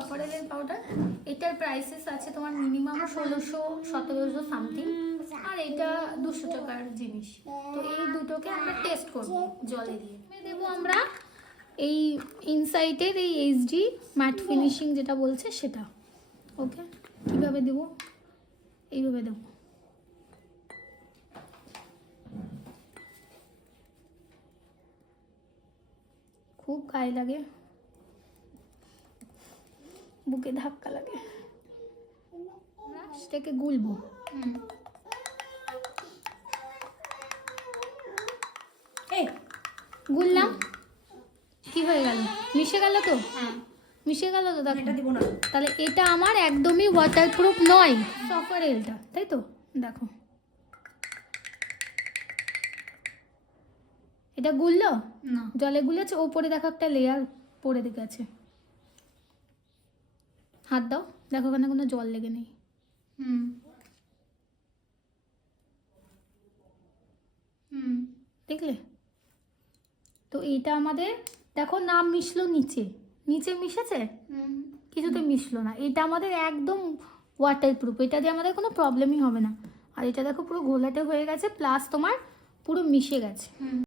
সফারেলের powder. এটার prices আছে তোমার মিনিমাম 1600-1700 সামথিং, আর এটা 200 টাকার জিনিস। তো এই দুটোকে আমরা টেস্ট করব জলে দিয়ে। দেবো আমরা এই ইনসাইটের এই এইচডি ম্যাট ফিনিশিং যেটা বলছে সেটা। ওকে, কীভাবে দেবো? এইভাবে দেবো। খুব গায়ে লাগে, বুকে ধাক্কা লাগে, সেটাকে গুলবো। গুললাম, কি হয়ে গেল? মিশে গেল তো? হ্যাঁ, মিশে গেল তো? দেখো, এটা দিব না। তাহলে এটা আমার একদমই ওয়াটারপ্রুফ নয়, সফারেলটা, তাই তো? দেখো এটা গুললো না, জলে গুলেছে, ওপরে দেখো একটা লেয়ার পড়ে গেছে। হাত দাও, দেখো ওখানে কোনো জল লেগে নেই। হুম হুম দেখলে তো? এইটা আমাদের দেখো নাম মিশলো, নিচে নিচে মিশেছে, হুম কিছুতে মিশলো না। এটা আমাদের একদম ওয়াটারপ্রুফ, এটা দিয়ে আমাদের কোনো প্রবলেমই হবে না। আর এটা দেখো পুরো ঘোলাটে হয়ে গেছে, প্লাস তোমার পুরো মিশে গেছে।